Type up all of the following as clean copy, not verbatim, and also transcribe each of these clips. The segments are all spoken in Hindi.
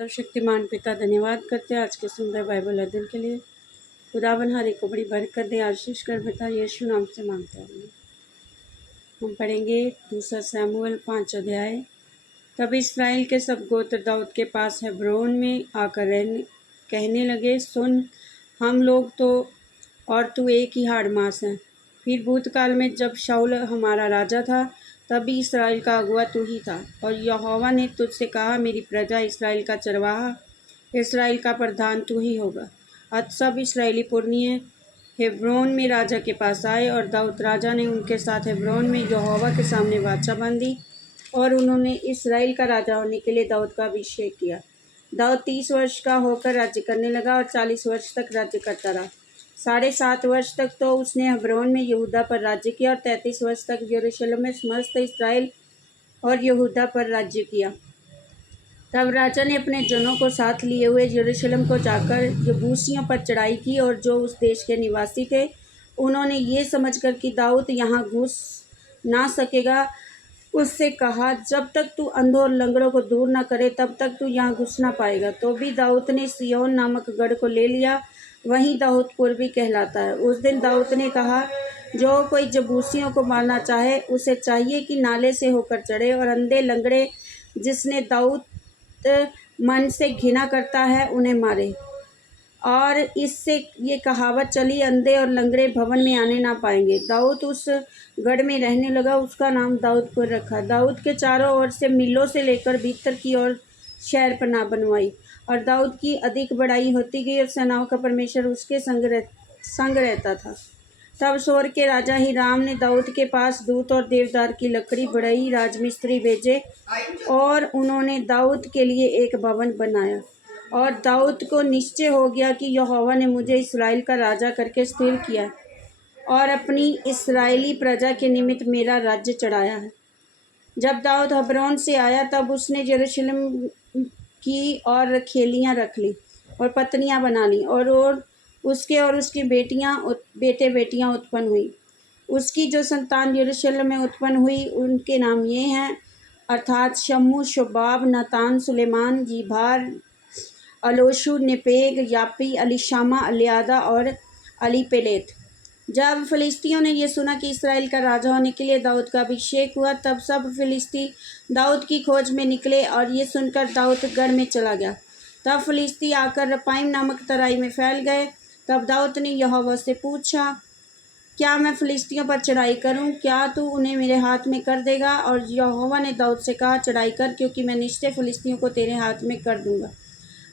सर्वशक्तिमान पिता धन्यवाद करते हैं आज के सुंदर बाइबल अध्ययन के लिए। खुदावन हर एक को बड़ी बरकत दे, आशीष कर पिता यीशु नाम से मांगते हैं। हम पढ़ेंगे दूसरा शमूएल 5 अध्याय। तब इस्राएल के सब गोत्र दाऊद के पास हेब्रोन में आकर कहने लगे, सुन, हम लोग तो और तू एक ही हाड़ मास है। फिर भूतकाल में जब शाऊल हमारा राजा था तब भी इसराइल का अगुआ तू ही था, और यहोवा ने तुझसे कहा, मेरी प्रजा इसराइल का चरवाहा, इसराइल का प्रधान तू ही होगा। अतः सब इसराइली पुरनिये हेब्रोन में राजा के पास आए, और दाऊद राजा ने उनके साथ हेब्रोन में यहोवा के सामने वाचा बांधी, और उन्होंने इसराइल का राजा होने के लिए दाऊद का अभिषेक किया। दाऊद 30 वर्ष का होकर राज्य करने लगा और 40 वर्ष तक राज्य करता रहा। 7.5 वर्ष तक तो उसने हेब्रोन में यहूदा पर राज्य किया, और 33 वर्ष तक यरूशलेम में समस्त इसराइल और यहूदा पर राज्य किया। तब राजा ने अपने जनों को साथ लिए हुए यरूशलेम को जाकर यबूसियों पर चढ़ाई की, और जो उस देश के निवासी थे उन्होंने ये समझकर कि दाऊद यहाँ घुस ना सकेगा, उससे कहा, जब तक तू अंधों और लंगड़ों को दूर न करे तब तक तू यहाँ घुस ना पाएगा। तो भी दाऊद ने सिय्योन नामक गढ़ को ले लिया, वहीं दाऊदपुर भी कहलाता है। उस दिन दाऊद ने कहा, जो कोई जबूसियों को मारना चाहे उसे चाहिए कि नाले से होकर चढ़े, और अंधे लंगड़े जिसने दाऊद मन से घृणा करता है उन्हें मारे। और इससे ये कहावत चली, अंधे और लंगड़े भवन में आने ना पाएंगे। दाऊद उस गढ़ में रहने लगा, उसका नाम दाऊदपुर रखा। दाऊद के चारों ओर से मिलों से लेकर भीतर की ओर शहर पनाह बनवाई, और दाऊद की अधिक बड़ाई होती गई, और सेनाओं का परमेश्वर उसके संग रहता था। तब सोर के राजा हिराम ने दाऊद के पास दूत और देवदार की लकड़ी बढ़ई राजमिस्त्री भेजे, और उन्होंने दाऊद के लिए एक भवन बनाया। और दाऊद को निश्चय हो गया कि यहोवा ने मुझे इस्राएल का राजा करके स्थिर किया है, और अपनी इस्राएली प्रजा के निमित्त मेरा राज्य चढ़ाया है। जब दाऊद हेब्रोन से आया तब उसने यरूशलेम की और खेलियाँ रख ली और पत्नियाँ बना ली, और उसके और उसकी बेटे बेटियाँ उत्पन्न हुई। उसकी जो संतान यरूशलेम में उत्पन्न हुई उनके नाम ये हैं, अर्थात शम्मू, शोबाब, नातान, सुलेमान, जीभार, अलोशू, नेपेग, यापी, अलीशामा, अलियादा और अलीपेलेत। जब फिलिस्तियों ने यह सुना कि इसराइल का राजा होने के लिए दाऊद का अभिषेक हुआ, तब सब फिलिस्ती दाऊद की खोज में निकले, और ये सुनकर दाऊद गढ़ में चला गया। तब फिलिस्ती आकर रपाइम नामक तराई में फैल गए। तब दाऊद ने यहोवा से पूछा, क्या मैं फिलिस्तियों पर चढ़ाई करूं? क्या तू उन्हें मेरे हाथ में कर देगा? और यहोवा ने दाऊद से कहा, चढ़ाई कर, क्योंकि मैं निश्चय फिलिस्तियों को तेरे हाथ में कर दूंगा।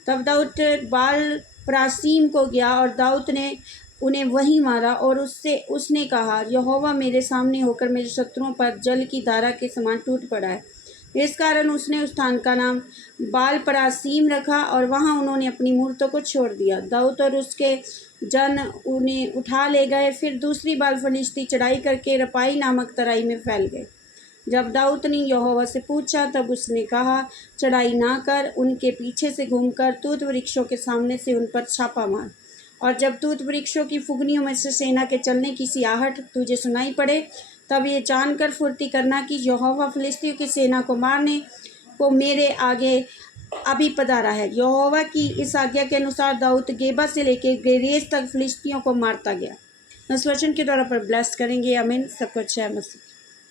तब दाऊद बाल प्रासीम को गया, और दाऊद ने उन्हें वहीं मारा, और उसने कहा, यहोवा मेरे सामने होकर मेरे शत्रुओं पर जल की धारा के समान टूट पड़ा है। इस कारण उसने उस स्थान का नाम बाल परासीम रखा, और वहां उन्होंने अपनी मूर्तों को छोड़ दिया। दाऊद और उसके जन उन्हें उठा ले गए। फिर दूसरी बार फिलिस्ती चढ़ाई करके रपाई नामक तराई में फैल गए। जब दाऊद ने यहोवा से पूछा तब उसने कहा, चढ़ाई ना कर, उनके पीछे से घूमकर तूत वृक्षों के सामने से उन पर छापा मार, और जब तूत वृक्षों की फुगनियों में से सेना के चलने की सी आहट तुझे सुनाई पड़े, तब ये जानकर फुर्ती करना कि यहोवा फिलिस्तियों की सेना को मारने को मेरे आगे अभी पधारा है। यहोवा की इस आज्ञा के अनुसार दाऊद गेबा से लेकर गेरेस तक फिलिस्तियों को मारता गया। इस वचन के द्वारा पर ब्लेस करेंगे। आमीन। सबको अच्छा मसीह।